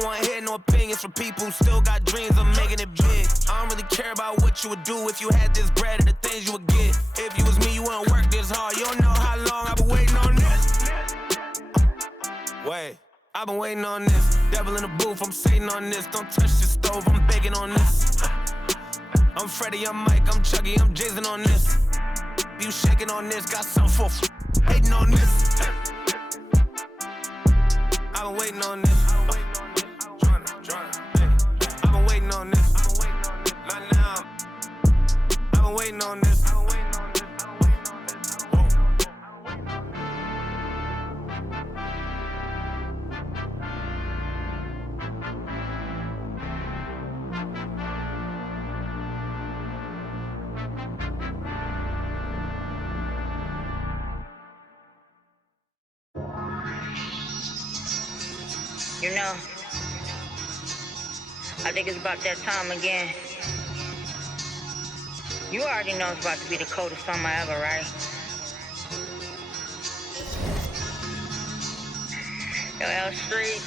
don't want to hear no opinions from people who still got dreams of making it big. I don't really care about what you would do if you had this bread and the things you would get. If you was me, you wouldn't work this hard. You don't know how long I've been waiting on this. Wait, I've been waiting on this. Devil in the booth, I'm sitting on this. Don't touch the stove, I'm baking on this. I'm Freddie, I'm Mike, I'm Chucky, I'm Jason on this. You shaking on this, got something for hating on this. I've been waiting on this. I've been waiting on this. Not now. I've been waiting on this. You know, I think it's about that time again. You already know it's about to be the coldest summer ever, right? Yo, L Street.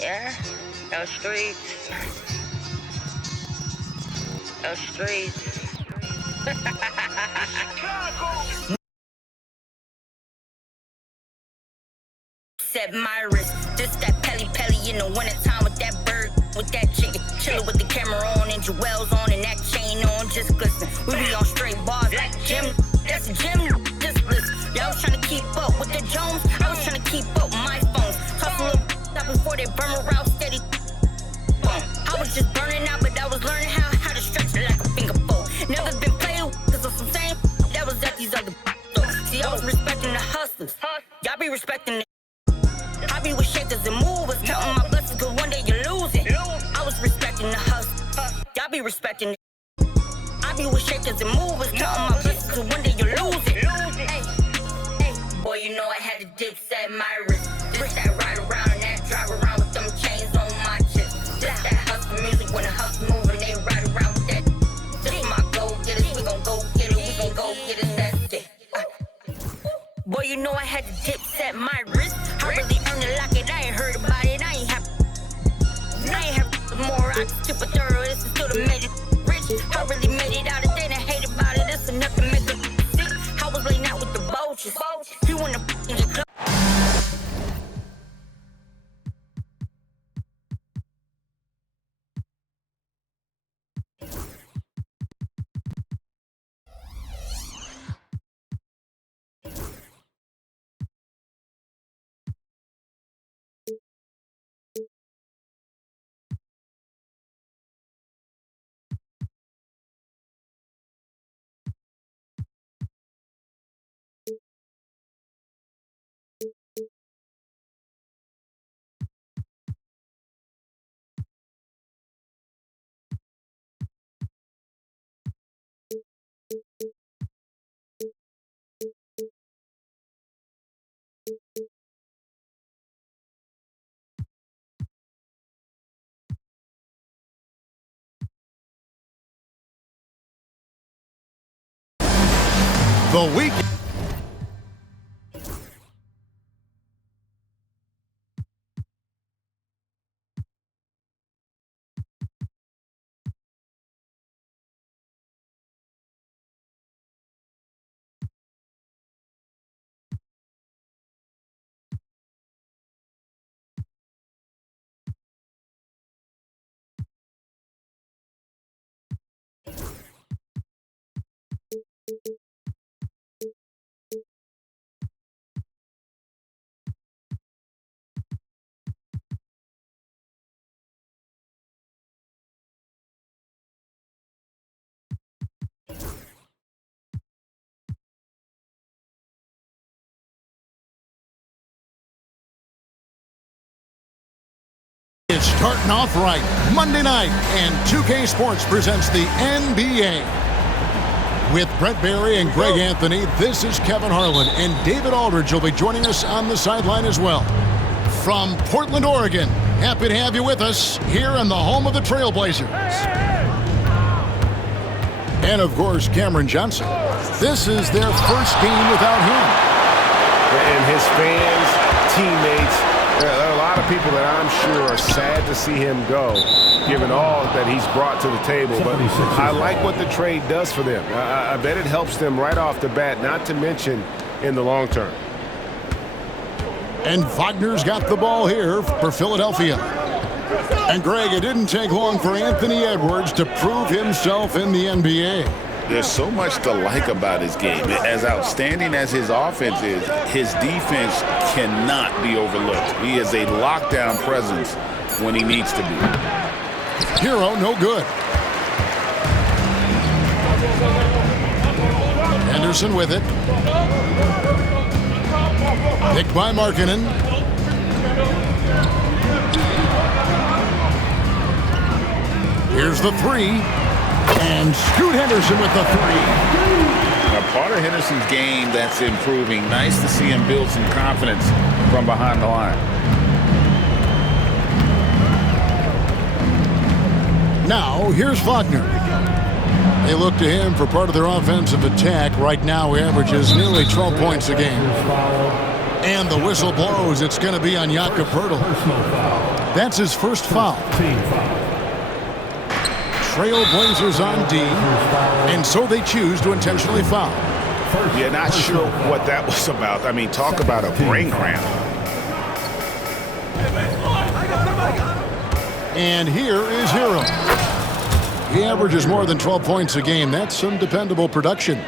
Yeah? L Street. L Street. Set my wrist, just that pelly in the wintertime with that bird, with that chicken, chillin' with the camera on and jewels on and that chain on, just glisten. We be on straight bars like Jim, that's a gym, just listen. Y'all was tryna keep up with the Jones, I was tryna keep up with my phones. Toss a little up before they burn around steady. I was just burning out, but I was learning how to stretch it like a finger bowl. Never been played with, cause of some same that was at these other See, I was respecting the hustlers, y'all be respecting the I be with shakers and movers, counting my blessings, cause one day you lose it. I was respecting the hustle, y'all be respecting it. I be with shakers and movers, counting my blessings, cause one day you lose it. Hey, boy, you know I had to dip set my wrist. Just that ride around and that drive around with them chains on my chest. Just that hustle music when the hustle moving, they ride around with that. This my go getters, we gon' go get it, we gon' go get it, that's it. Boy, you know I had to dip set my wrist. I really earned it like it, I ain't heard about it, I ain't have more, I just tip a thorough, this is still the made it rich. I really made it out of there and hate about it, that's enough to make it sick. I was laying out with the vultures, he wanna in the club. The week. It's starting off right Monday night, and 2K Sports presents the NBA. With Brett Barry and Greg Anthony, this is Kevin Harlan, and David Aldridge will be joining us on the sideline as well. From Portland, Oregon, happy to have you with us here in the home of the TrailBlazers. And of course, Cameron Johnson. This is their first game without him. And his fans, teammates, there are a lot of people that I'm sure are sad to see him go, given all that he's brought to the table. But I like what the trade does for them. I bet it helps them right off the bat, not to mention in the long term. And Wagner's got the ball here for Philadelphia. And Greg, it didn't take long for Anthony Edwards to prove himself in the NBA. There's so much to like about his game. As outstanding as his offense is, his defense cannot be overlooked. He is a lockdown presence when he needs to be. Hero, no good. Henderson with it. Picked by Markkanen. Here's the three. And Scoot Henderson with the three. Now, part of Henderson's game that's improving. Nice to see him build some confidence from behind the line. Now, here's Wagner. They look to him for part of their offensive attack. Right now, he averages nearly 12 points a game. And the whistle blows. It's going to be on Jakob Poeltl. That's his first foul. TrailBlazers on D, and so they choose to intentionally foul. Yeah, not sure what that was about. I mean, talk about a brain cramp. And here is Hero. He averages more than 12 points a game. That's some dependable production.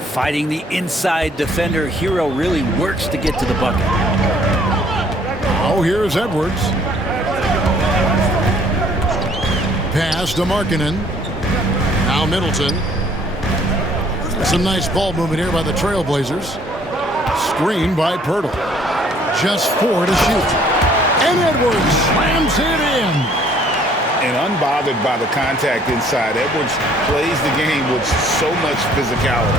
Fighting the inside defender, Hero really works to get to the bucket. Oh, here's Edwards. Pass to Markkanen. Now Middleton. Some nice ball movement here by the TrailBlazers. Screen by Poeltl. Just 4 to shoot. And Edwards slams it in. And unbothered by the contact inside, Edwards plays the game with so much physicality.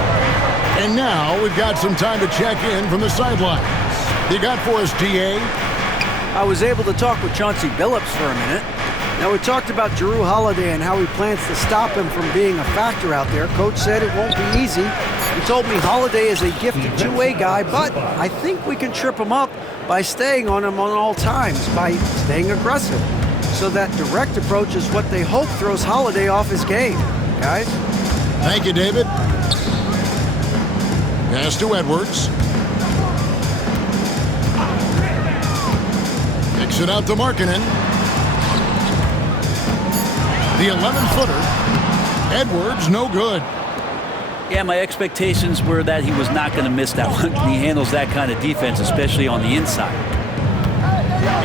And now we've got some time to check in from the sidelines. You got for us, DA? I was able to talk with Chauncey Billups for a minute. Now, we talked about Jrue Holiday and how he plans to stop him from being a factor out there. Coach said it won't be easy. He told me Holiday is a gifted two-way guy, but I think we can trip him up by staying on him on all times, by staying aggressive. So that direct approach is what they hope throws Holiday off his game. Guys? Thank you, David. Pass to Edwards. Kicks it out to Markkanen. The 11-footer. Edwards, no good. Yeah, my expectations were that he was not going to miss that one. He handles that kind of defense, especially on the inside.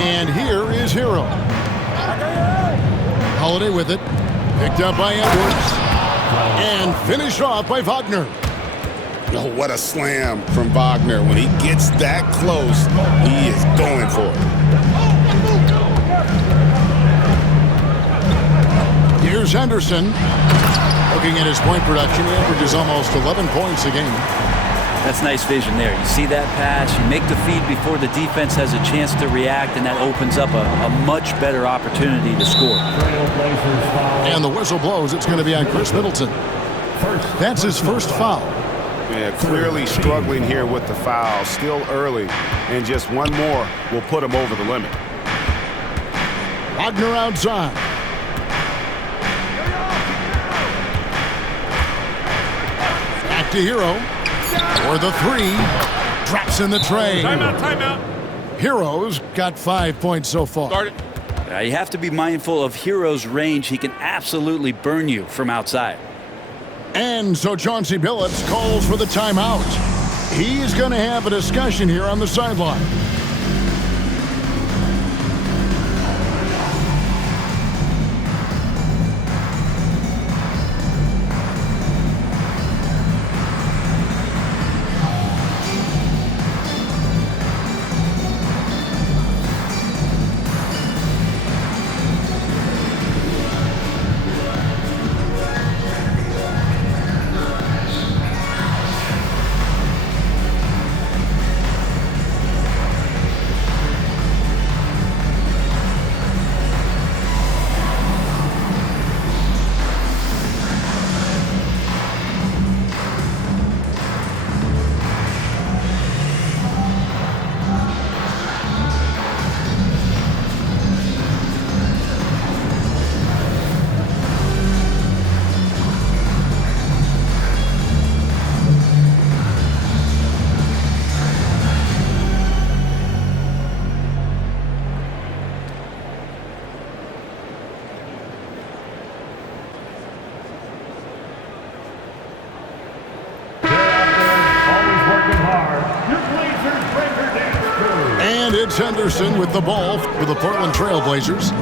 And here is Hero. Holiday with it. Picked up by Edwards. And finished off by Wagner. Oh, what a slam from Wagner. When he gets that close, he is going for it. Here's Henderson. Looking at his point production, he averages almost 11 points a game. That's nice vision there. You see that pass, you make the feed before the defense has a chance to react, and that opens up a much better opportunity to score. And the whistle blows. It's going to be on Chris Middleton. That's his first foul. Yeah, clearly struggling here with the foul. Still early, and just one more will put him over the limit. Wagner outside. Back to Hero. For the three. Drops in the tray. Timeout. Hero's got 5 points so far. Start it. You have to be mindful of Hero's range. He can absolutely burn you from outside. And so Chauncey Billups calls for the timeout. He's going to have a discussion here on the sideline. It's Henderson with the ball for the Portland TrailBlazers.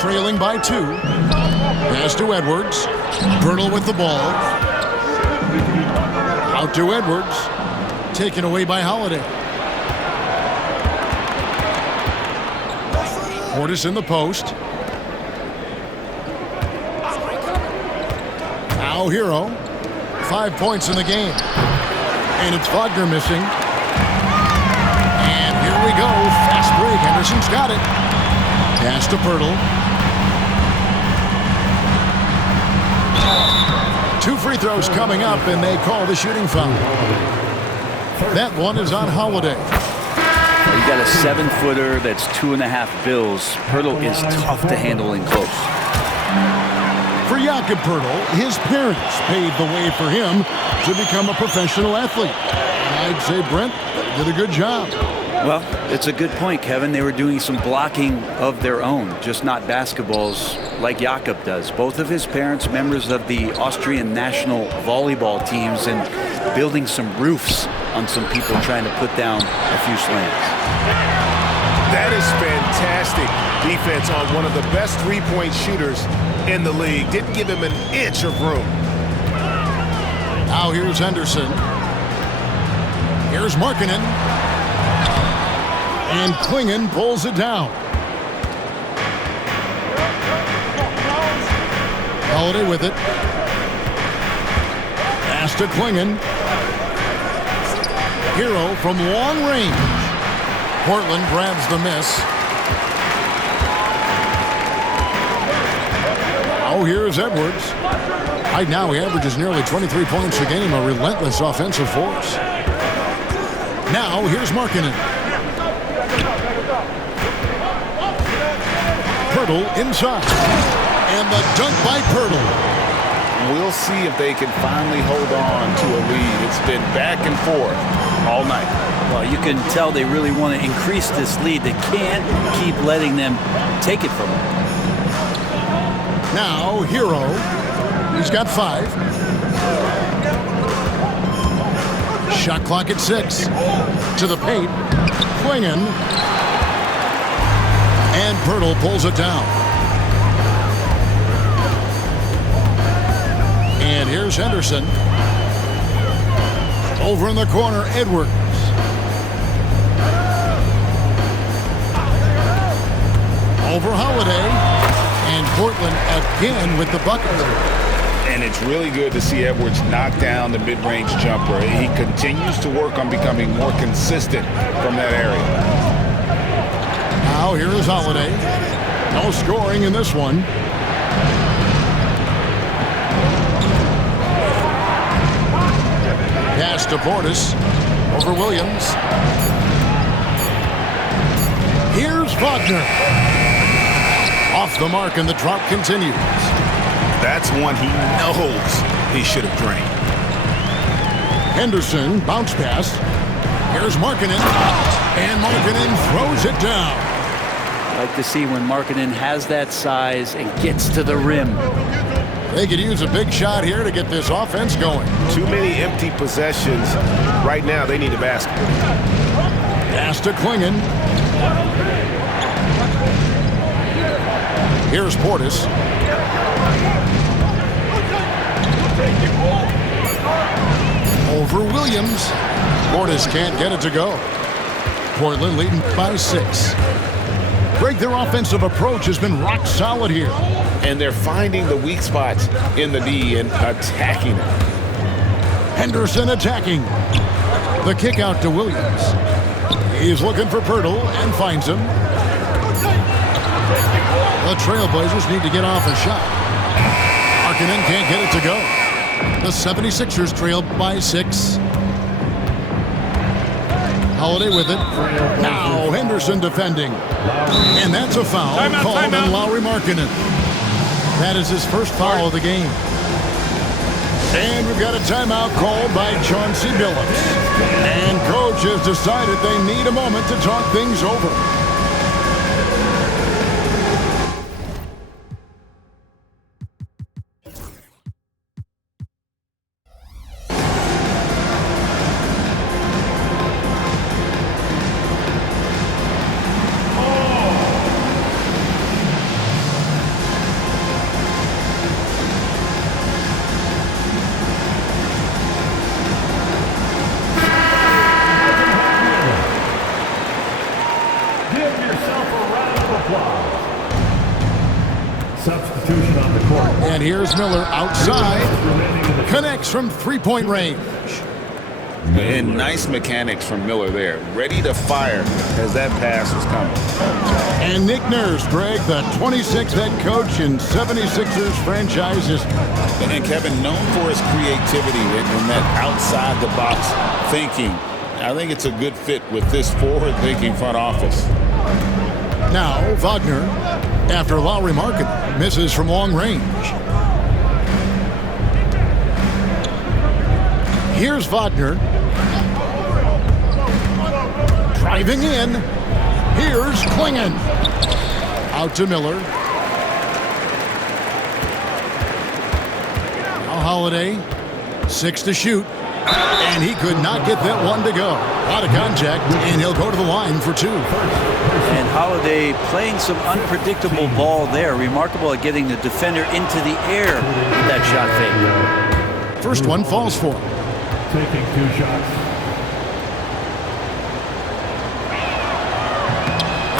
Trailing by 2. Pass to Edwards. Pirtle with the ball. Out to Edwards. Taken away by Holiday. Portis in the post. Now Hero. 5 points in the game. And it's Wagner missing. And here we go. Fast break. Henderson's got it. Pass to Pirtle. 2 free throws coming up, and they call the shooting foul. That one is on Holiday. You got a 7-footer that's 2.5 bills. Pirtle is tough to handle in close. For Jakob Pirtle, his parents paved the way for him to become a professional athlete. And I'd say Brent did a good job. Well, it's a good point, Kevin. They were doing some blocking of their own, just not basketballs like Jakob does. Both of his parents, members of the Austrian national volleyball teams, and building some roofs on some people trying to put down a few slams. That is fantastic defense on one of the best three-point shooters in the league. Didn't give him an inch of room. Now here's Henderson. Here's Markkanen. And Klingon pulls it down. Holiday with it. Pass to Klingon. Hero from long range. Portland grabs the miss. Oh, here's Edwards. Right now, he averages nearly 23 points a game, a relentless offensive force. Now, here's Markkanen. Pirtle inside. And the dunk by Pirtle. We'll see if they can finally hold on to a lead. It's been back and forth all night. Well, you can tell they really want to increase this lead. They can't keep letting them take it from them. Now, Hero. He's got 5. Shot clock at 6. To the paint. Klingon. And Pirtle pulls it down. And here's Henderson. Over in the corner, Edwards. Over Holiday. And Portland again with the bucket. And it's really good to see Edwards knock down the mid-range jumper. He continues to work on becoming more consistent from that area. Now here is Holiday. No scoring in this one. Pass to Portis. Over Williams. Here's Wagner. Off the mark, and the drought continues. That's one he knows he should have drained. Henderson, bounce pass. Here's Markkanen. And Markkanen throws it down. I like to see when Markkanen has that size and gets to the rim. They could use a big shot here to get this offense going. Too many empty possessions. Right now, they need a basket. Pass to Klingon. Here's Portis. Over Williams. Portis can't get it to go. Portland leading by 6. Greg, their offensive approach has been rock solid here. And they're finding the weak spots in the D and attacking it. Henderson attacking. The kick out to Williams. He's looking for Pirtle and finds him. The TrailBlazers need to get off a shot. Markkanen can't get it to go. The 76ers trail by 6. Holiday with it. Now Henderson defending. And that's a foul called on Lauri Markkanen. That is his first foul of the game. And we've got a timeout called by Chauncey Billups. And coach has decided they need a moment to talk things over. Give yourself a round of applause. Substitution on the court. And here's Miller outside. Connects from three-point range. And nice mechanics from Miller there. Ready to fire as that pass was coming. And Nick Nurse, Greg, the 26th head coach in 76ers franchise history. And Kevin, known for his creativity and that outside-the-box thinking. I think it's a good fit with this forward-thinking front office. Now, Wagner, after Lowry Market, misses from long range. Here's Wagner. Driving in. Here's Klingon. Out to Miller. Now Holiday. 6 to shoot. And he could not get that one to go. Out of contact, and he'll go to the line for 2. And Holiday playing some unpredictable ball there. Remarkable at getting the defender into the air with that shot fake. First one falls for him. Taking 2 shots.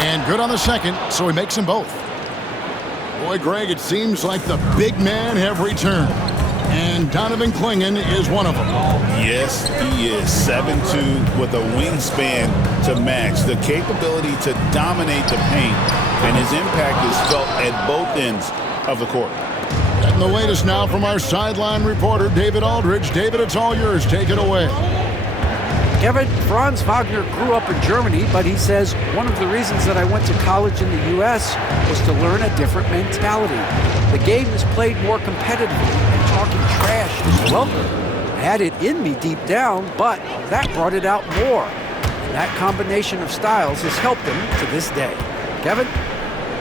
And good on the second, so he makes them both. Boy, Greg, it seems like the big men have returned. And Donovan Klingon is one of them. Yes, he is 7'2" with a wingspan to match. The capability to dominate the paint, and his impact is felt at both ends of the court. And the latest now from our sideline reporter, David Aldridge. David, it's all yours. Take it away. Kevin, Franz Wagner grew up in Germany, but he says one of the reasons that I went to college in the U.S. was to learn a different mentality. The game is played more competitively, and talking trash is welcome. I had it in me deep down, but that brought it out more. And that combination of styles has helped him to this day. Kevin?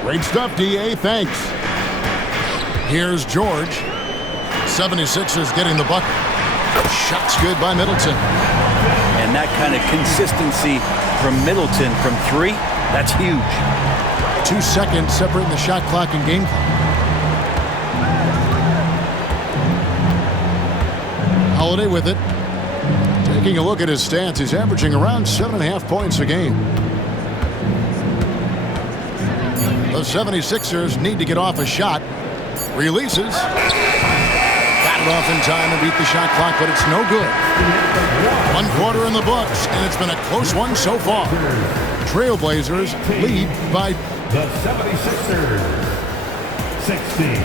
Great stuff, D.A. Thanks. Here's George. 76ers getting the bucket. Shot's good by Middleton. And that kind of consistency from Middleton from 3, that's huge. 2 seconds separating the shot clock and game clock. Holiday with it. Taking a look at his stats, he's averaging around 7.5 points a game. The 76ers need to get off a shot. Releases. Got it off in time and beat the shot clock, but it's no good. 1 quarter in the books, and it's been a close one so far. TrailBlazers lead by the 76ers, 16.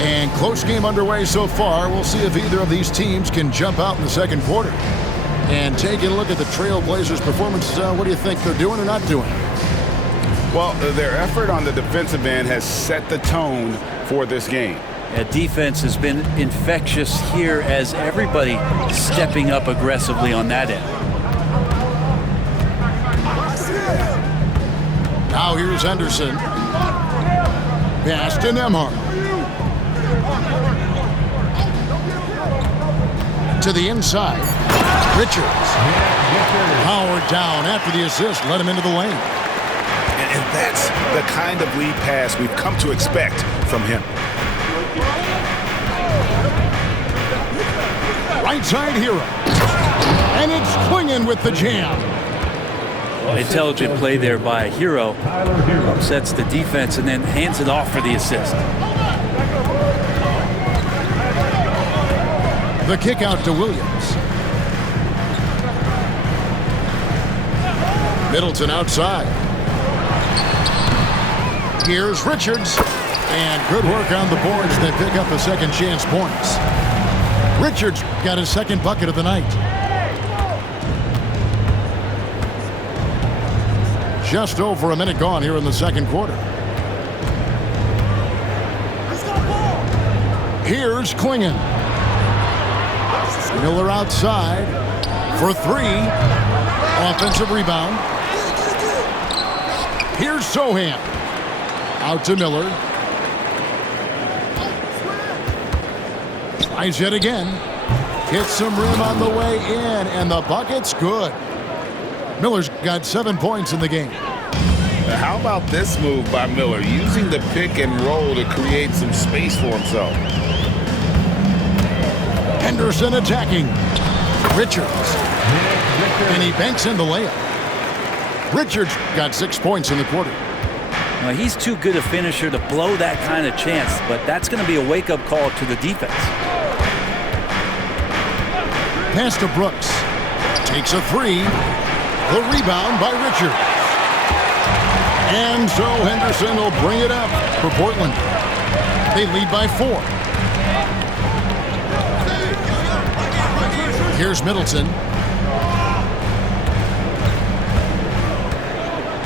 And close game underway so far. We'll see if either of these teams can jump out in the second quarter. And taking a look at the TrailBlazers' performance, what do you think they're doing or not doing? Well, their effort on the defensive end has set the tone for this game. Defense has been infectious here as everybody stepping up aggressively on that end. Now here's Henderson. Pass to Nembhard. To the inside. Richards. Howard down after the assist. Let him into the lane. And that's the kind of lead pass we've come to expect from him. Right side hero. And it's Klingon with the jam. Intelligent play there by Hero. Upsets the defense and then hands it off for the assist. The kick out to Williams. Middleton outside. Here's Richards. And good work on the boards. They pick up a second chance points. Richards got his second bucket of the night. Just over a minute gone here in the second quarter. Here's Klingon. Miller outside for 3. Offensive rebound. Here's Sohan. Out to Miller. Tries yet again. Hits some rim on the way in, and the bucket's good. Miller's got 7 points in the game. How about this move by Miller, using the pick and roll to create some space for himself? Henderson attacking. Richards. And he banks in the layup. Richards got 6 points in the quarter. Now, he's too good a finisher to blow that kind of chance, but that's going to be a wake-up call to the defense. Pass to Brooks. Takes a three. The rebound by Richards. And so Henderson will bring it up for Portland. They lead by 4. Here's Middleton.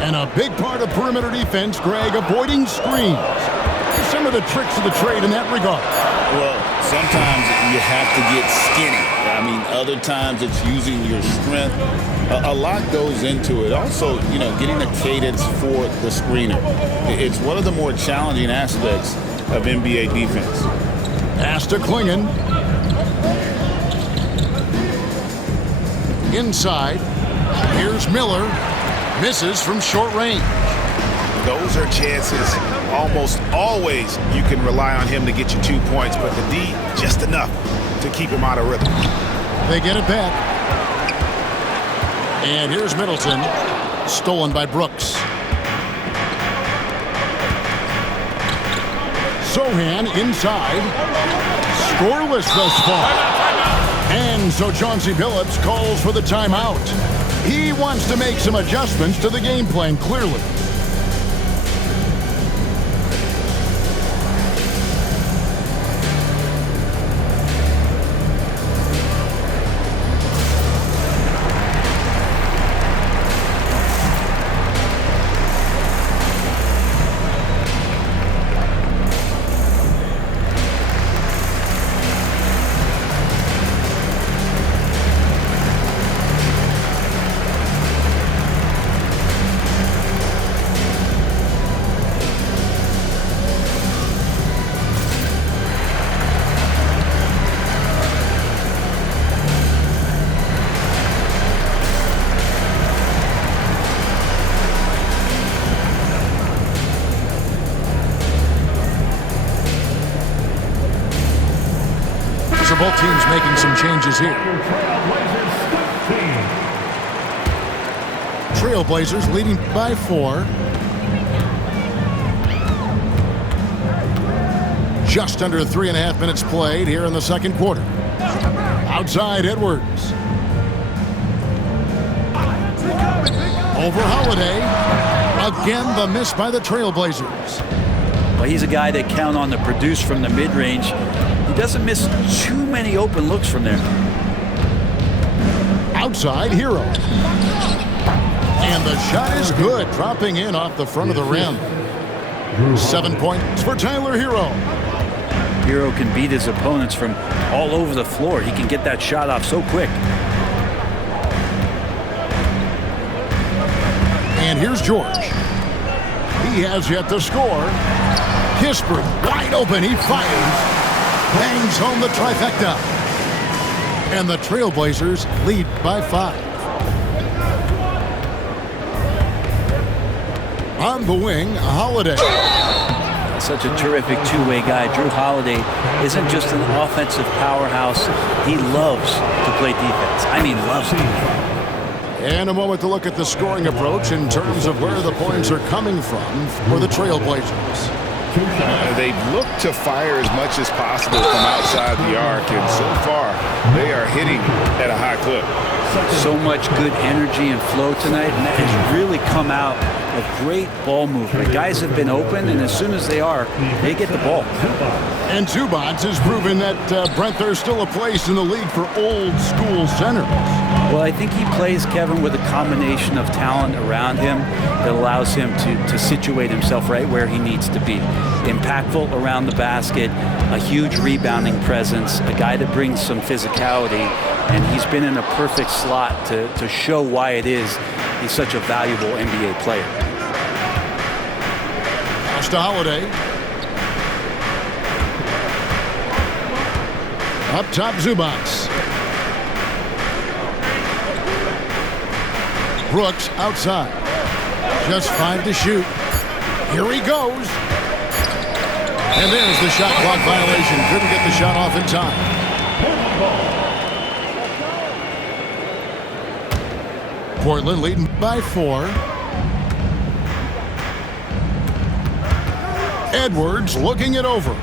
And a big part of perimeter defense, Greg, avoiding screens. Some of the tricks of the trade in that regard. Well, sometimes you have to get skinny. I mean, other times it's using your strength. A lot goes into it. Also, getting a cadence for the screener. It's one of the more challenging aspects of NBA defense. Pass to Klingon. Inside. Here's Miller. Misses from short range. Those are chances almost always you can rely on him to get you 2 points, but the D, just enough to keep him out of rhythm. They get it back. And here's Middleton. Stolen by Brooks. Sohan inside. Scoreless thus far. And so Chauncey Billups calls for the timeout. He wants to make some adjustments to the game plan, clearly. Both teams making some changes here. TrailBlazers leading by 4. Just under 3.5 minutes played here in the second quarter. Outside Edwards. Over Holiday. Again, the miss by the TrailBlazers. Well, he's a guy that count on to produce from the mid-range. He doesn't miss too many open looks from there. Outside Hero. And the shot is good, dropping in off the front of the rim. 7 points for Tyler Hero. Hero can beat his opponents from all over the floor. He can get that shot off so quick. And here's George. He has yet to score. Kispert wide open. He fires. Bangs home the trifecta. And the TrailBlazers lead by 5. On the wing, Holiday. Such a terrific two-way guy. Drew Holiday isn't just an offensive powerhouse. He loves to play defense. I mean, loves it. And a moment to look at the scoring approach in terms of where the points are coming from for the TrailBlazers. They've looked to fire as much as possible from outside the arc, and so far they are hitting at a high clip. So much good energy and flow tonight, and that has really come out of great ball movement. Guys have been open, and as soon as they are, they get the ball. And Zubats has proven that, Brent, there's still a place in the league for old-school centers. Well, I think he plays, Kevin, with a combination of talent around him that allows him to situate himself right where he needs to be. Impactful around the basket, a huge rebounding presence, a guy that brings some physicality, and he's been in a perfect slot to show why it is he's such a valuable NBA player. Pass to Holiday. Up top, Zubats. Brooks outside. Just 5 to shoot. Here he goes. And there's the shot clock violation. Couldn't get the shot off in time. Portland leading by 4. Edwards looking it over.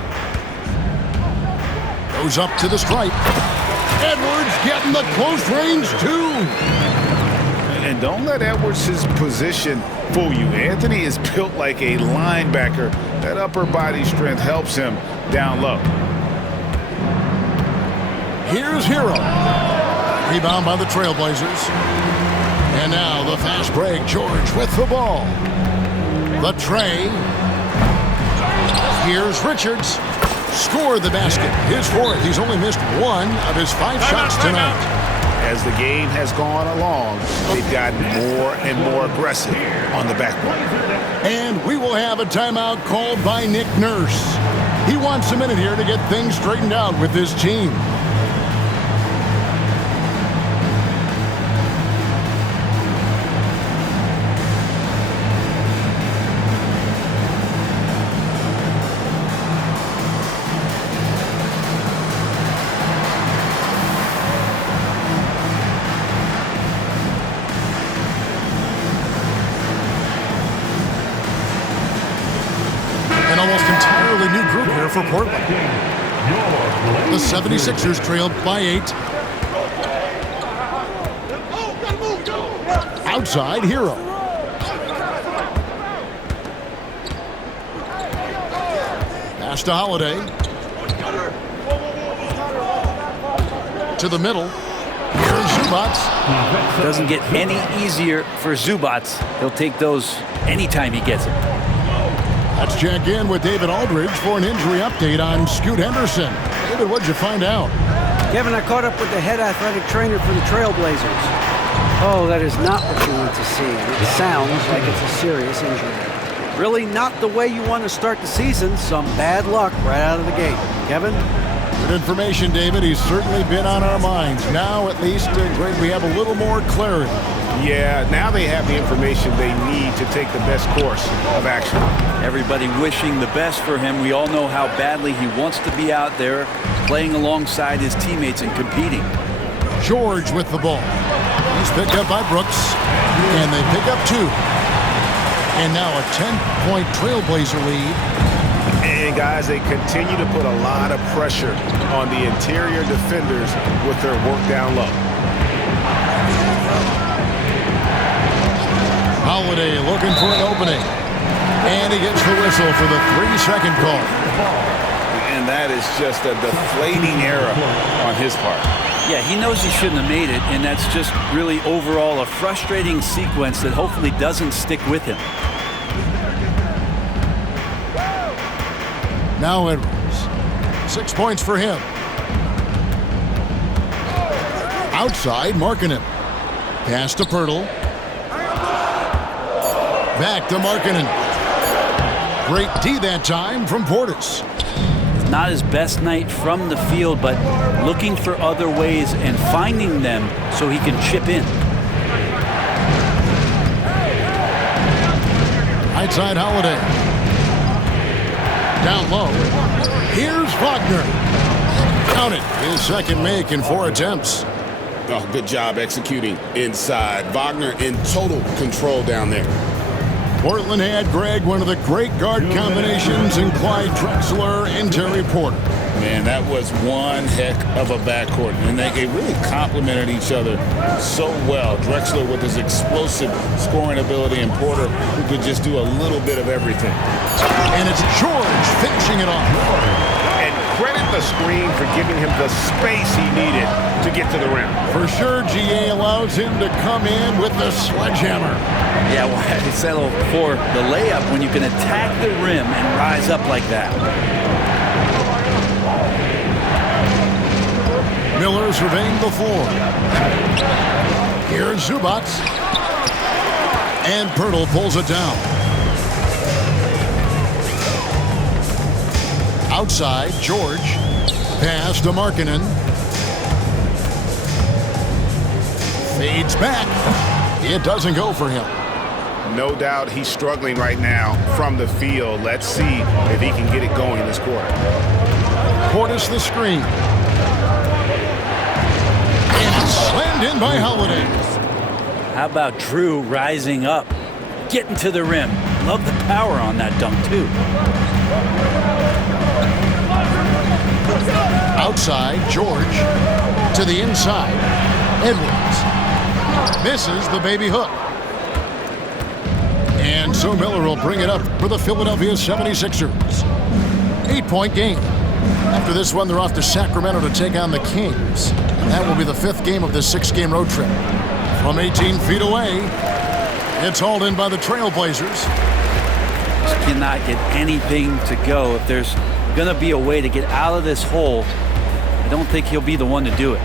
Goes up to the stripe. Edwards getting the close range 2. And don't let Edwards' position fool you. Anthony is built like a linebacker. That upper body strength helps him down low. Here's Hero. Rebound by the TrailBlazers. And now the fast break. George with the ball. The tray. Here's Richards. Scored the basket. His 4th. He's only missed 1 of his 5 shots tonight. As the game has gone along, they've gotten more and more aggressive on the backboard. And we will have a timeout called by Nick Nurse. He wants a minute here to get things straightened out with this team. An almost entirely new group here for Portland. The 76ers trailed by 8. Outside, Hero. Pass to Holiday. To the middle. Here's Zubats. Doesn't get any easier for Zubats. He'll take those anytime he gets them. Let's check in with David Aldridge for an injury update on Scoot Henderson. David, what'd you find out? Kevin, I caught up with the head athletic trainer for the TrailBlazers. Oh, that is not what you want to see. It sounds like it's a serious injury. Really not the way you want to start the season. Some bad luck right out of the gate. Kevin? Good information, David. He's certainly been on our minds. Now, at least, Greg, we have a little more clarity. Yeah, now they have the information they need to take the best course of action. Everybody wishing the best for him. We all know how badly he wants to be out there playing alongside his teammates and competing. George with the ball. He's picked up by Brooks, and they pick up 2. And now a 10-point TrailBlazer lead. And guys, they continue to put a lot of pressure on the interior defenders with their work down low. Holiday looking for an opening. And he gets the whistle for the 3-second call. And that is just a deflating error on his part. Yeah, he knows he shouldn't have made it, and that's just really overall a frustrating sequence that hopefully doesn't stick with him. Now Edwards. 6 points for him. Outside, Markkanen. Pass to Pirtle. Back to Markkanen. Great D that time from Portis. Not his best night from the field, but looking for other ways and finding them so he can chip in. Right side, Holiday. Down low. Here's Wagner. Count it. His second make in 4 attempts. Oh, good job executing inside. Wagner in total control down there. Portland had, Greg, one of the great guard combinations in Clyde Drexler and Terry Porter. Man, that was one heck of a backcourt, and they really complemented each other so well. Drexler with his explosive scoring ability, and Porter who could just do a little bit of everything. And it's George finishing it off. And credit the screen for giving him the space he needed to get to the rim. For sure, GA allows him to come in with the sledgehammer. Yeah, well, I settle for the layup when you can attack the rim and rise up like that. Miller surveying the floor. Here's Zubats. And Pirtle pulls it down. Outside, George. Pass to Markkanen. Fades back. It doesn't go for him. No doubt he's struggling right now from the field. Let's see if he can get it going this quarter. Portis the screen. And it's slammed in by Holiday. How about Drew rising up, getting to the rim? Love the power on that dunk, too. Outside, George to the inside. Edwards misses the baby hook. And so Miller will bring it up for the Philadelphia 76ers. 8-point game. After this one, they're off to Sacramento to take on the Kings. That will be the 5th game of this 6-game road trip. From 18 feet away, it's hauled in by the TrailBlazers. Just cannot get anything to go. If there's going to be a way to get out of this hole, I don't think he'll be the one to do it.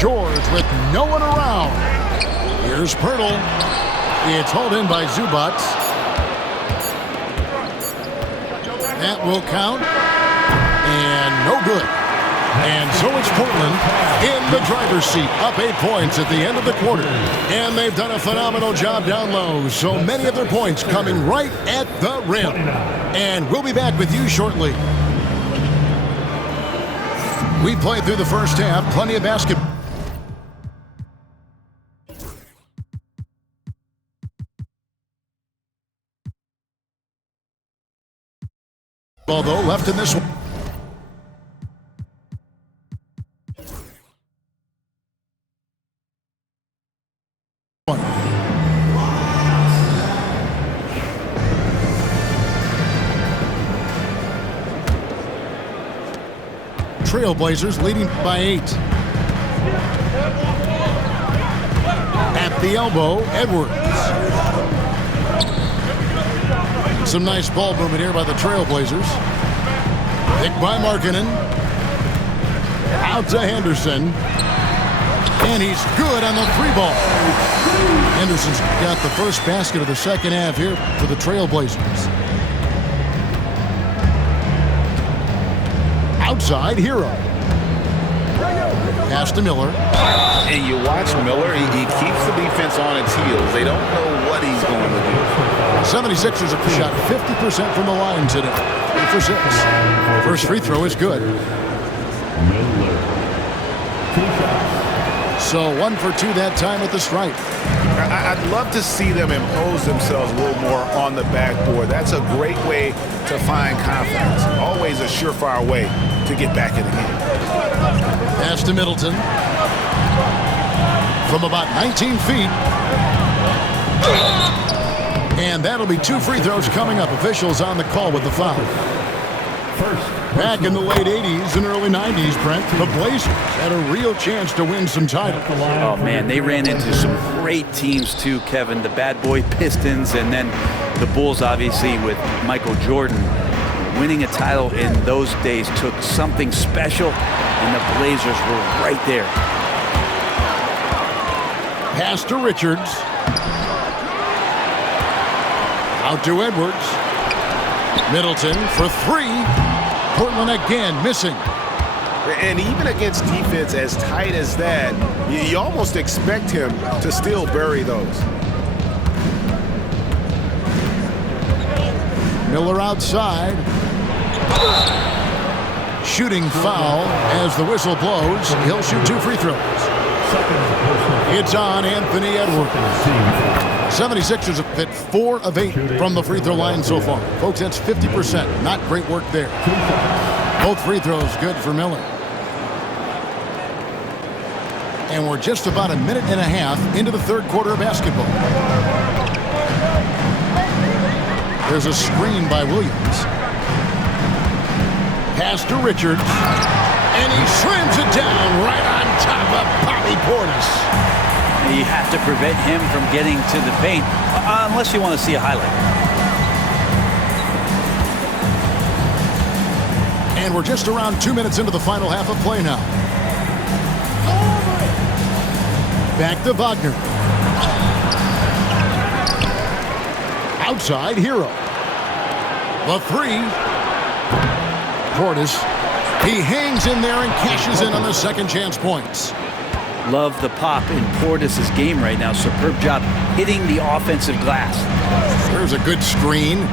George with no one around. Here's Pirtle. It's hauled in by Zubac. That will count. And no good. And so it's Portland in the driver's seat, up 8 points at the end of the quarter. And they've done a phenomenal job down low. So many of their points coming right at the rim. And we'll be back with you shortly. We played through the first half. Plenty of basketball. Although left in this one. TrailBlazers leading by 8. At the elbow, Edwards. Some nice ball movement here by the TrailBlazers. Picked by Markkanen. Out to Henderson. And he's good on the 3-ball. Henderson's got the first basket of the second half here for the TrailBlazers. Outside, Hero. Pass to Miller. And you watch Miller, he keeps the defense on its heels. They don't know what he's going to do. 76ers have shot 50% from the line today. 3 for 6. First free throw is good. So 1 for 2 that time at the stripe. I'd love to see them impose themselves a little more on the backboard. That's a great way to find confidence. Always a surefire way to get back in the game. Pass to Middleton. From about 19 feet. And that'll be 2 free throws coming up. Officials on the call with the foul. Back in the late 80s and early 90s, Brent, the Blazers had a real chance to win some titles. Oh, man, they ran into some great teams, too, Kevin. The bad boy Pistons and then the Bulls, obviously, with Michael Jordan. Winning a title in those days took something special, and the Blazers were right there. Pass to Richards. Out to Edwards. Middleton for 3. Portland again missing. And even against defense as tight as that, you almost expect him to still bury those. Miller outside. Shooting foul as the whistle blows. He'll shoot 2 free throws. It's on Anthony Edwards. 76ers have hit 4 of 8 from the free throw line so far. Folks, that's 50%. Not great work there. Both free throws good for Miller. And we're just about a minute and a half into the third quarter of basketball. There's a screen by Williams. Pass to Richards. And he slams it down right on top of Bobby Portis. You have to prevent him from getting to the paint, unless you want to see a highlight. And we're just around 2 minutes into the final half of play now. Back to Wagner. Outside, Hero. The 3. Portis. He hangs in there and cashes in on the second chance points. Love the pop in Portis' game right now. Superb job hitting the offensive glass. There's a good screen.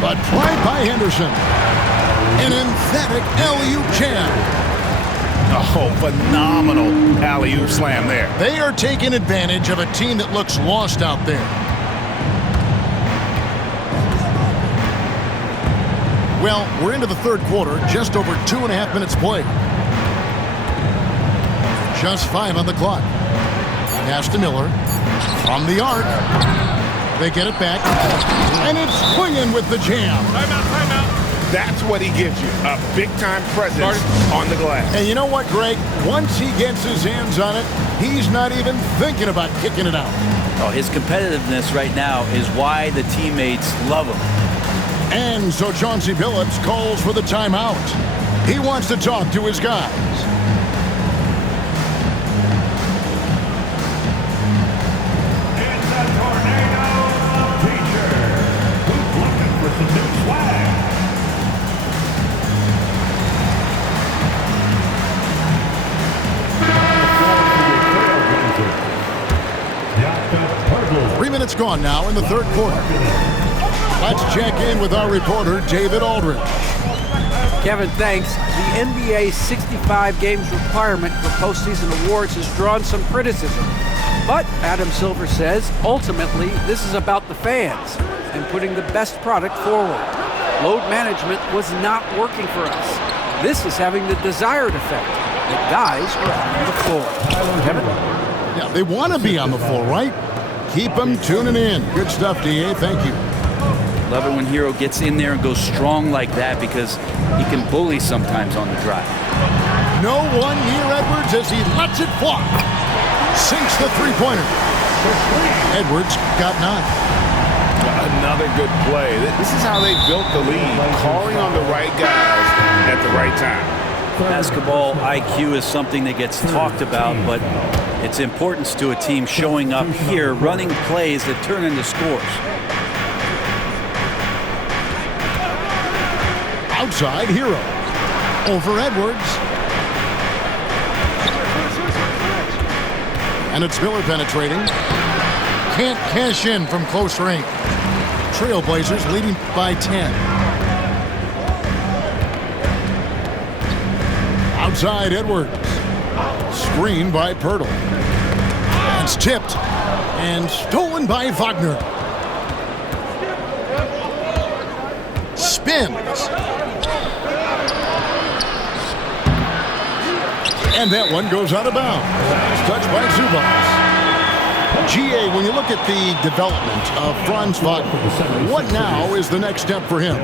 But played by Henderson. An emphatic LU jam. Oh, phenomenal alley-oop slam there. They are taking advantage of a team that looks lost out there. Well, we're into the third quarter, just over 2.5 minutes played. Just 5 on the clock. Pass to Miller. From the arc. They get it back. And it's swinging with the jam. Timeout. That's what he gives you, a big-time presence on the glass. And you know what, Greg? Once he gets his hands on it, he's not even thinking about kicking it out. Oh, his competitiveness right now is why the teammates love him. And so Chauncey Billups calls for the timeout. He wants to talk to his guys. It's a tornado of t-shirts. Who's looking for some new swag? TrailBlazers. 3 minutes gone now in the third quarter. Let's check in with our reporter, David Aldridge. Kevin, thanks. The NBA 65 games requirement for postseason awards has drawn some criticism. But Adam Silver says, ultimately, this is about the fans and putting the best product forward. Load management was not working for us. This is having the desired effect. The guys are on the floor. Kevin? Yeah, they want to be on the floor, right? Keep them tuning in. Good stuff, DA. Thank you. Love it when Hero gets in there and goes strong like that because he can bully sometimes on the drive. No one near Edwards as he lets it fly. Sinks the three-pointer. Edwards got 9. Another good play. This is how they built the lead, calling on the right guys at the right time. Basketball IQ is something that gets talked about, but its importance to a team showing up here, running plays that turn into scores. Outside, Hero. Over Edwards. And it's Miller penetrating. Can't cash in from close range. TrailBlazers leading by 10. Outside, Edwards. Screen by Pirtle. It's tipped and stolen by Wagner. Spins. And that one goes out of bounds. Touched by Zubac. GA, when you look at the development of Franz Wagner, what now is the next step for him?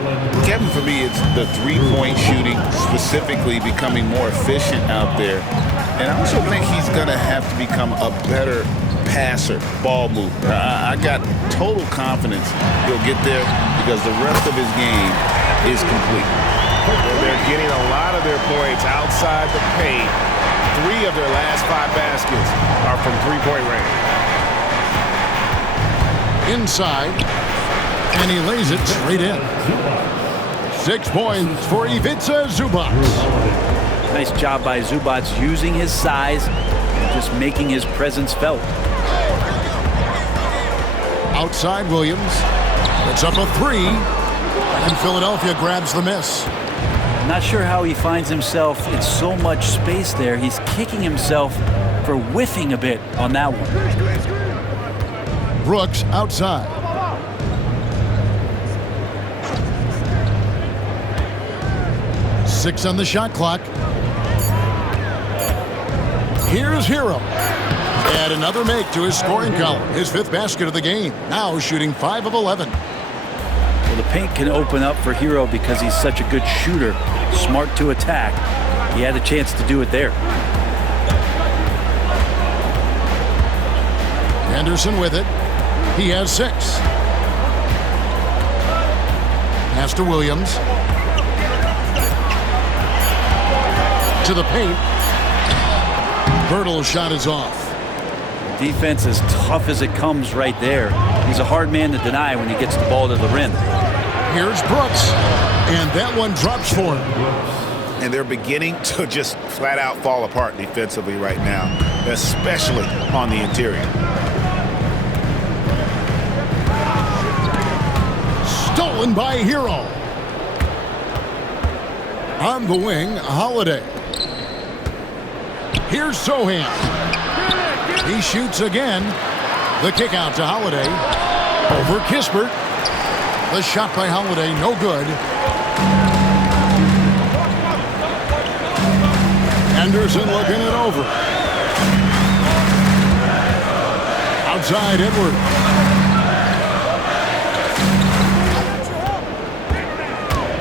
Kevin, for me, it's the three-point shooting, specifically becoming more efficient out there. And I also think he's going to have to become a better passer, ball mover. I got total confidence he'll get there because the rest of his game is complete. Well, they're getting a lot of their points outside the paint. 3 of their last 5 baskets are from three-point range. Inside, and he lays it straight in. 6 points for Ivica Zubac. Nice job by Zubac using his size and just making his presence felt. Outside, Williams. It's up a 3, and Philadelphia grabs the miss. Not sure how he finds himself in so much space there. He's kicking himself for whiffing a bit on that one. Brooks outside. Six on the shot clock. Here's Hero. Add another make to his scoring column. His 5th basket of the game. Now shooting 5 of 11. Well, the paint can open up for Hero because he's such a good shooter. Smart to attack. He had a chance to do it there. Anderson with it. He has 6. Pass to Williams. To the paint. Pirtle's shot is off. Defense as tough as it comes right there. He's a hard man to deny when he gets the ball to the rim. Here's Brooks. And that one drops for him. And they're beginning to just flat out fall apart defensively right now, especially on the interior. Stolen by Hero. On the wing, Holiday. Here's Sohan. He shoots again. The kick out to Holiday. Over Kispert. The shot by Holiday, no good. Anderson looking it over. Outside Edwards.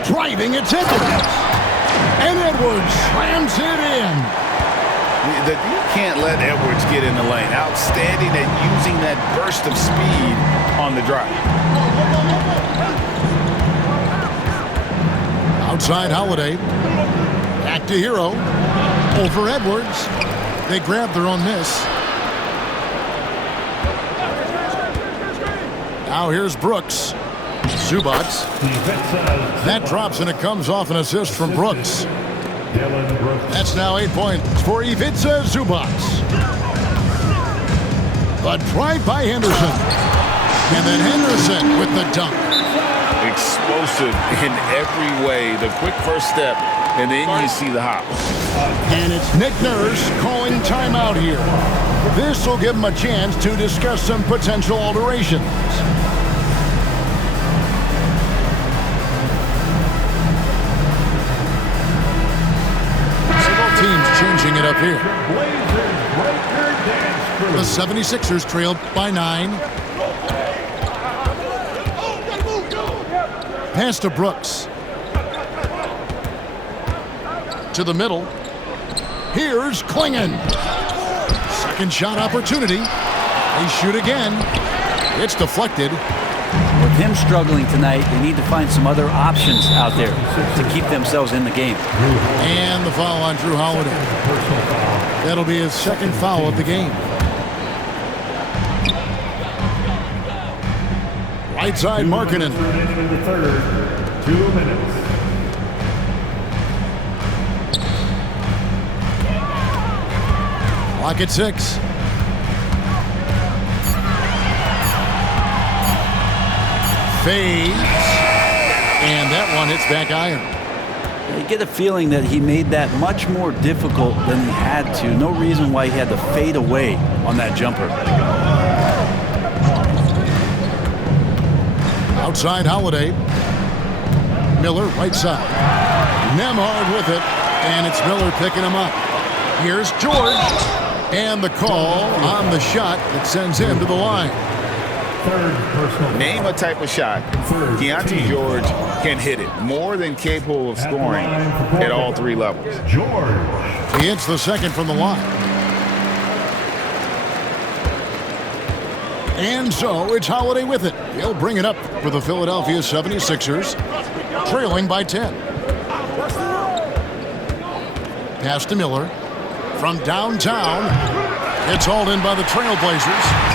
Driving, it's Edwards. And Edwards slams it in. You can't let Edwards get in the lane. Outstanding at using that burst of speed on the drive. Outside Holiday. Back to Hero. Over Edwards. They grab their own miss. Now here's Brooks. Zubats. That drops and it comes off an assist from Brooks. That's now 8 points for Ivica Zubats. The drive by Henderson. And then Henderson with the dunk. Explosive in every way. The quick first step, and then you see the hop. And it's Nick Nurse calling timeout here. This will give him a chance to discuss some potential alterations. Teams changing it up here. The 76ers trailed by 9. Pass to Brooks. To the middle. Here's Klingon. Second shot opportunity. They shoot again. It's deflected. With him struggling tonight, they need to find some other options out there to keep themselves in the game. And the foul on Drew Holiday. That'll be his second foul of the game. Right side, Markkanen. In the third, 2 minutes. Clock at 6. Fades. And that one hits back iron. You get a feeling that he made that much more difficult than he had to. No reason why he had to fade away on that jumper. Outside Holiday. Miller, right side. Nemhard with it. And it's Miller picking him up. Here's George. And the call on the shot that sends him to the line. Name a type of shot Keontae George can hit it. More than capable of scoring at all 3 levels. He hits the second from the line. And so it's Holiday with it. He'll bring it up for the Philadelphia 76ers, trailing by 10. Pass to Miller. From downtown, it's hauled in by the TrailBlazers.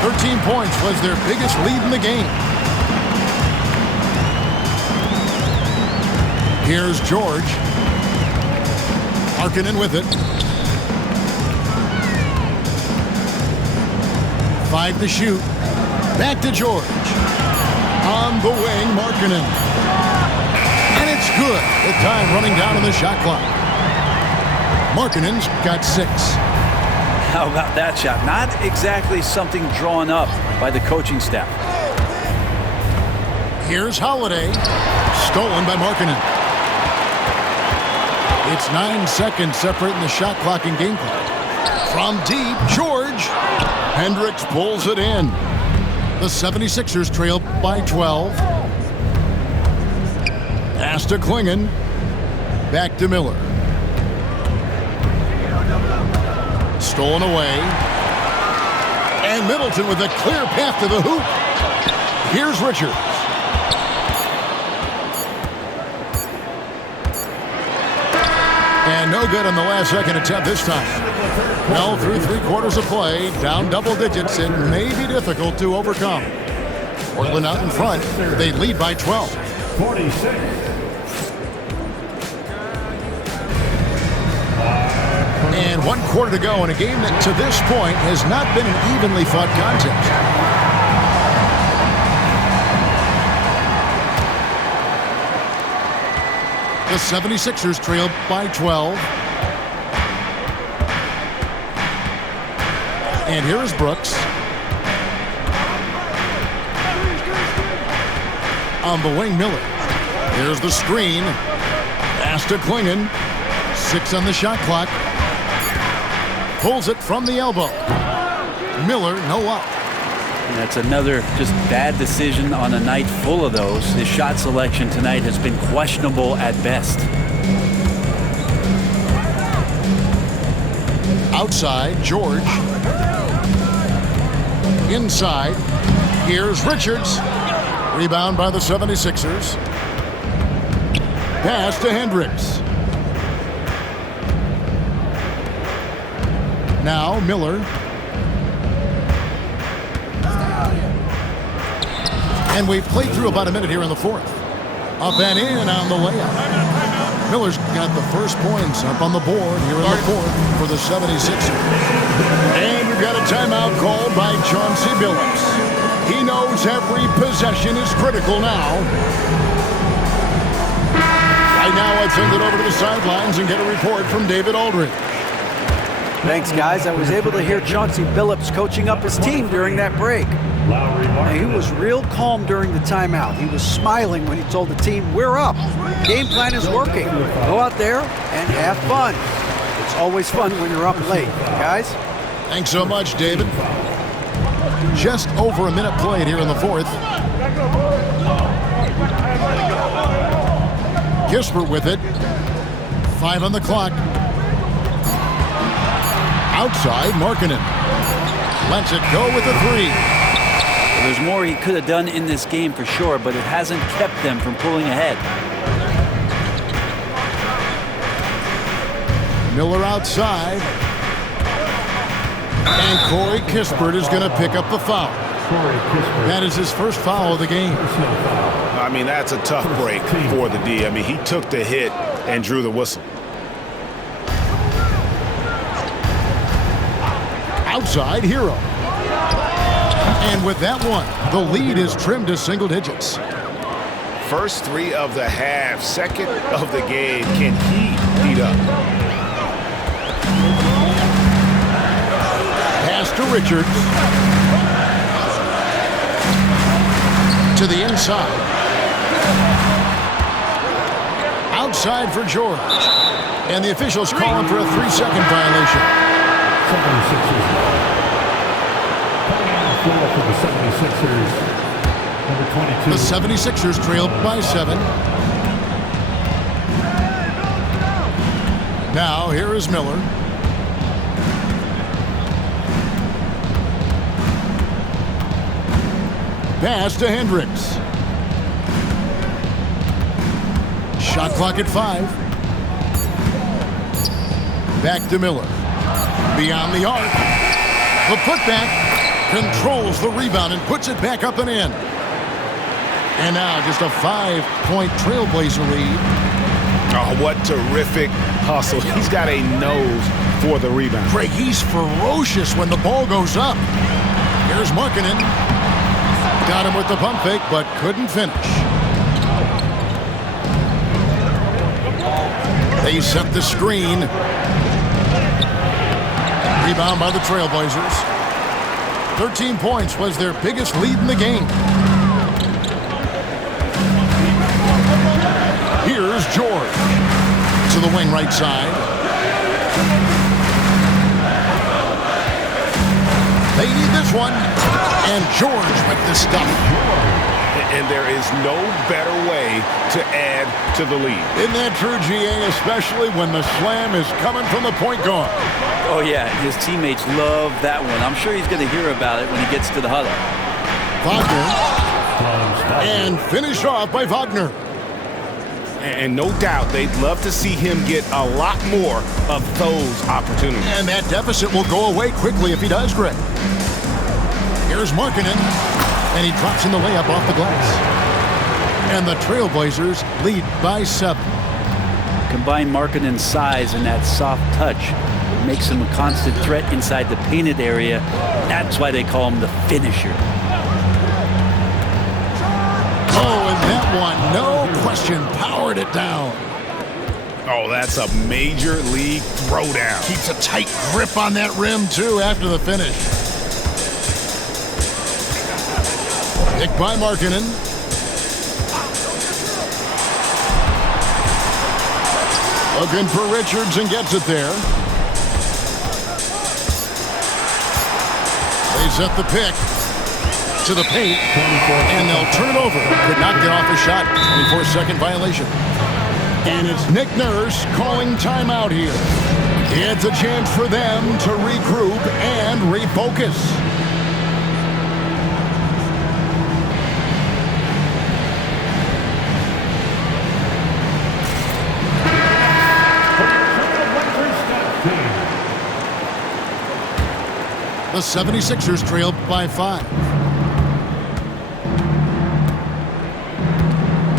13 points was their biggest lead in the game. Here's George. Markkanen with it. 5 to shoot. Back to George. On the wing, Markkanen. And it's good. The time running down on the shot clock. Markkanen's got 6. How about that shot? Not exactly something drawn up by the coaching staff. Here's Holiday. Stolen by Markkanen. It's 9 seconds separating the shot clock and game clock. From deep, George. Hendricks pulls it in. The 76ers trail by 12. Pass to Klingon. Back to Miller. Stolen away. And Middleton with a clear path to the hoop. Here's Richards. And no good on the last second attempt this time. Well, through 3 quarters of play, down double digits, it may be difficult to overcome. Portland out in front. They lead by 12. 46. And 1 quarter to go in a game that to this point has not been an evenly fought contest. The 76ers trail by 12. And here is Brooks. On the wing, Miller. Here's the screen. Pass to Klingon. 6 on the shot clock. Pulls it from the elbow. Miller, no up. And that's another just bad decision on a night full of those. His shot selection tonight has been questionable at best. Outside, George. Inside, here's Richards. Rebound by the 76ers. Pass to Hendricks. Now Miller. And we've played through about a minute here in the fourth. Up and in on the layup. Miller's got the first points up on the board here in the fourth for the 76ers. And we've got a timeout called by Chauncey Billups. He knows every possession is critical now. Right now, I'd send it over to the sidelines and get a report from David Aldridge. Thanks, guys. I was able to hear Chauncey Billups coaching up his team during that break. Now, he was real calm during the timeout. He was smiling when he told the team, we're up. Game plan is working. Go out there and have fun. It's always fun when you're up late, guys. Thanks so much, David. Just over a minute played here in the fourth. Kisper with it. 5 on the clock. Outside, Markkanen. Lets it go with the 3. Well, there's more he could have done in this game for sure, but it hasn't kept them from pulling ahead. Miller outside. And Corey Kispert is going to pick up the foul. That is his first foul of the game. I mean, that's a tough break for the D. I mean, he took the hit and drew the whistle. Outside, Hero. And with that one, the lead is trimmed to single digits. First 3 of the half, second of the game. Can he beat up? Pass to Richards. To the inside. Outside for George. And the officials calling for a 3-second violation. 76ers. Coming out on the floor for the 76ers, number 22. The 76ers trail by 7. Now here is Miller. Pass to Hendricks. Shot clock at 5. Back to Miller. Beyond the arc. The putback controls the rebound and puts it back up and in. And now just a 5-point TrailBlazer lead. Oh, what terrific hustle. He's got a nose for the rebound. Craig, he's ferocious when the ball goes up. Here's Markkanen. Got him with the pump fake, but couldn't finish. They set the screen. Rebound by the TrailBlazers. 13 points was their biggest lead in the game. Here's George. To the wing right side. They need this one. And George with the stuff. And there is no better way to add to the lead. Isn't that true, GA? Especially when the slam is coming from the point guard. Oh, yeah, his teammates love that one. I'm sure he's going to hear about it when he gets to the huddle. Wagner. And finished off by Wagner. And no doubt they'd love to see him get a lot more of those opportunities. And that deficit will go away quickly if he does, Greg. Here's Markkanen. And he drops in the layup off the glass. And the TrailBlazers lead by 7. Combine Markkanen's size and that soft touch makes him a constant threat inside the painted area. That's why they call him the finisher. Oh, and that one, no question, powered it down. Oh, that's a major league throwdown. Keeps a tight grip on that rim, too, after the finish. Picked by Markkanen. Looking for Richards and gets it there. They set the pick to the paint, and they'll turn it over. Could not get off a shot. 24-second violation. And it's Nick Nurse calling timeout here. It's a chance for them to regroup and refocus. The 76ers trail by 5.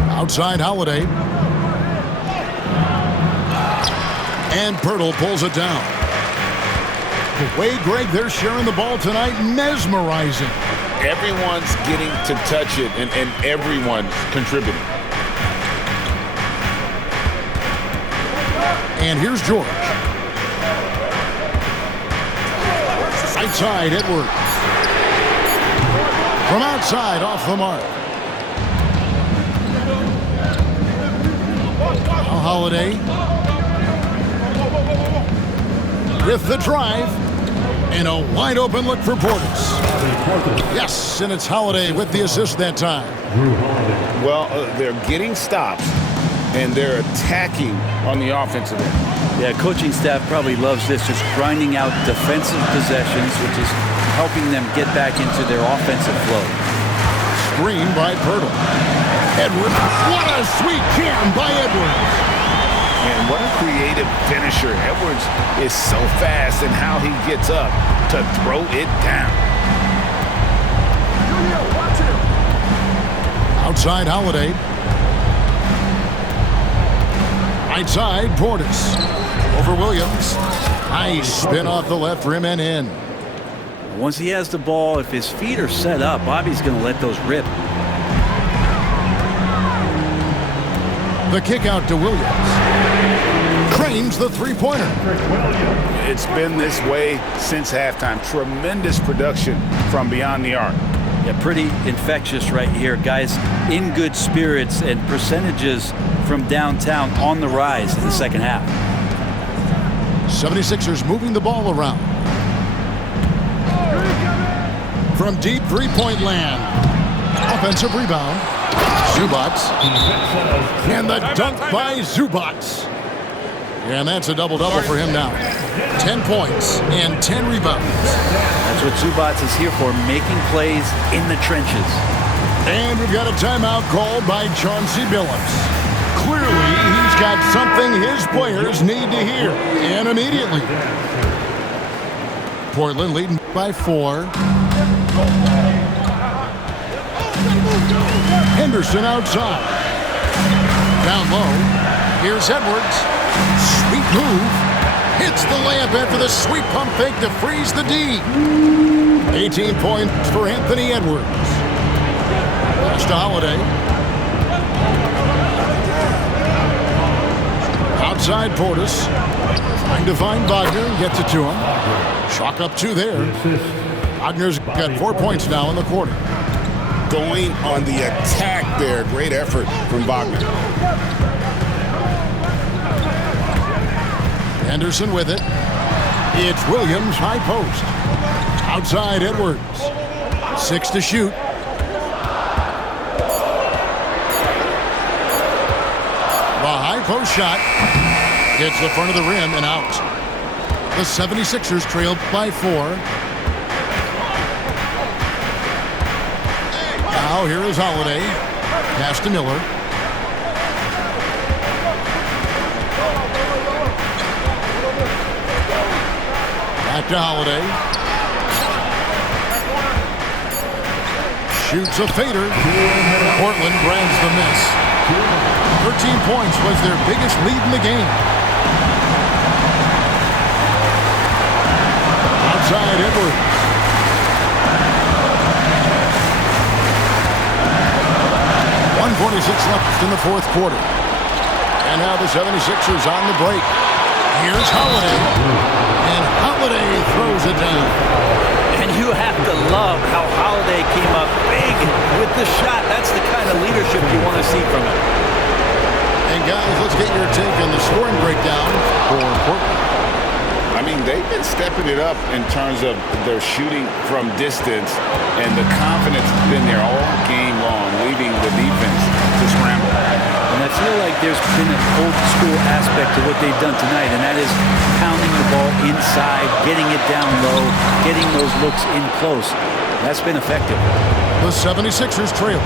Outside Holiday. And Pirtle pulls it down. The way, Greg, they're sharing the ball tonight, mesmerizing. Everyone's getting to touch it, and everyone's contributing. And here's George. Right side, Edwards. From outside, off the mark. Now Holiday. With the drive. And a wide open look for Portis. Yes, and it's Holiday with the assist that time. Well, they're getting stops, and they're attacking on the offensive end. Yeah, coaching staff probably loves this, just grinding out defensive possessions, which is helping them get back into their offensive flow. Screen by Pirtle. Edwards. What a sweet jam by Edwards. And what a creative finisher. Edwards is so fast in how he gets up to throw it down. Outside Holiday. Right side, Portis. Over Williams. Nice spin off the left rim and in. Once he has the ball, if his feet are set up, Bobby's going to let those rip. The kick out to Williams. Cranes the three-pointer. It's been this way since halftime. Tremendous production from beyond the arc. Yeah, pretty infectious right here. Guys in good spirits, and percentages from downtown on the rise in the second half. 76ers moving the ball around. From deep three-point land. Offensive rebound. Zubats. And the dunk by Zubats. And that's a double-double for him now. 10 points and 10 rebounds. That's what Zubats is here for, making plays in the trenches. And we've got a timeout called by Chauncey Billups. Clearly, he's got something his players need to hear. And immediately. Portland leading by 4. Henderson outside. Down low. Here's Edwards. Sweet move. Hits the layup after the sweet pump fake to freeze the D. 18 points for Anthony Edwards. Pass to Holiday. Outside Portis. Trying to find Wagner. Gets it to him. Chalk up 2 there. Wagner's got 4 points now in the quarter. Going on the attack there. Great effort from Wagner. Henderson with it. It's Williams, high post. Outside Edwards. 6 to shoot. The high post shot hits the front of the rim and out. The 76ers trailed by 4. Now here is Holiday. Pass to Miller. Back to Holiday. Shoots a fader. Portland grabs the miss. 13 points was their biggest lead in the game. Outside Edwards. .146 left in the fourth quarter. And now the 76ers on the break. Here's Holiday. And Holiday throws it down. And you have to love how Holiday came up big with with the shot. That's the kind of leadership you want to see from him. And guys, let's get your take on the scoring breakdown for Portland. I mean, they've been stepping it up in terms of their shooting from distance, and the confidence has been there all game long, leaving the defense to scramble. And I feel like there's been an old school aspect to what they've done tonight, and that is pounding the ball inside, getting it down low, getting those looks in close. That's been effective. The 76ers trail.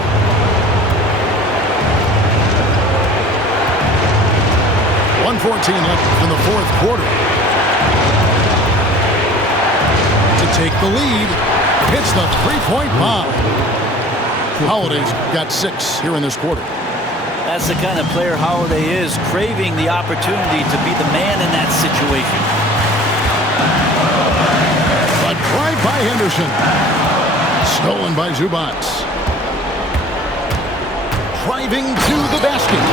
.114 left in the fourth quarter. To take the lead, hits the three-point bomb. Holiday's got 6 here in this quarter. That's the kind of player Holiday is, craving the opportunity to be the man in that situation. A drive by Henderson. Stolen by Zubac. Driving to the basket.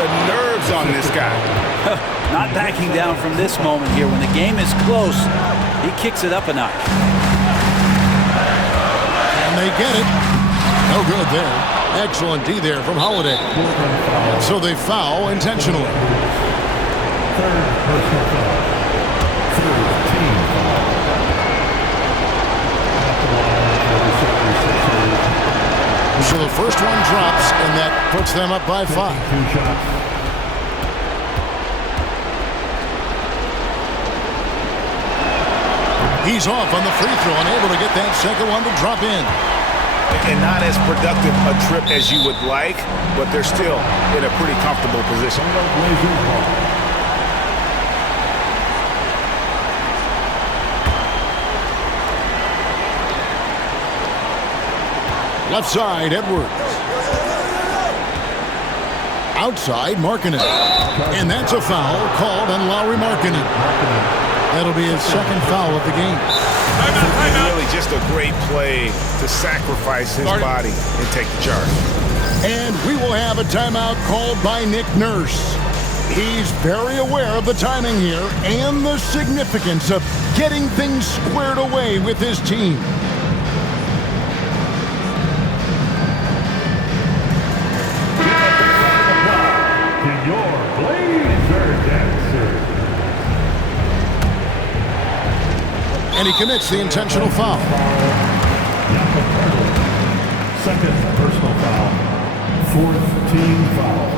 The nerves on this guy. Not backing down from this moment here. When the game is close, he kicks it up a notch. And they get it. No good there. Excellent D there from Holiday. So they foul intentionally. Third personal foul. Third team foul. At the line for the 76ers. So the first one drops, and that puts them up by 5. 2 shots. He's off on the free throw, unable to get that second one to drop in. And not as productive a trip as you would like, but they're still in a pretty comfortable position. TrailBlazers ball. Left side, Edwards. Outside, Markkanen. And that's a foul called on Lauri Markkanen. That'll be his second foul of the game. Really just a great play to sacrifice his body and take the charge. And we will have a timeout called by Nick Nurse. He's very aware of the timing here and the significance of getting things squared away with his team. And he commits the intentional foul. Second personal foul. Fourth team foul.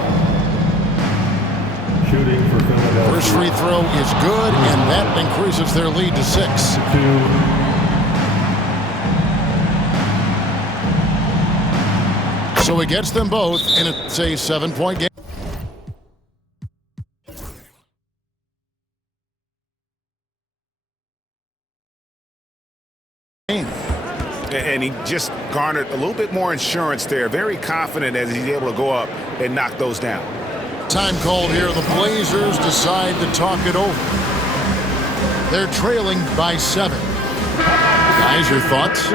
Shooting for Philadelphia. First free throw is good, and that increases their lead to 6. 2. So he gets them both, and it's a 7-point game. And he just garnered a little bit more insurance there. Very confident as he's able to go up and knock those down. Time called here. The Blazers decide to talk it over. They're trailing by 7. Guys, your thoughts?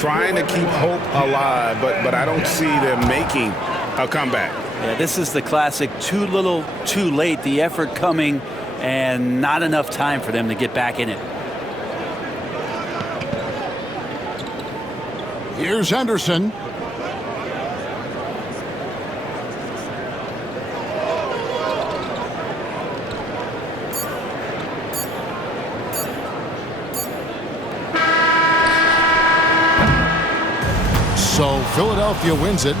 Trying to keep hope alive, but I don't see them making a comeback. Yeah, this is the classic too little, too late. The effort coming and not enough time for them to get back in it. Here's Henderson. So Philadelphia wins it.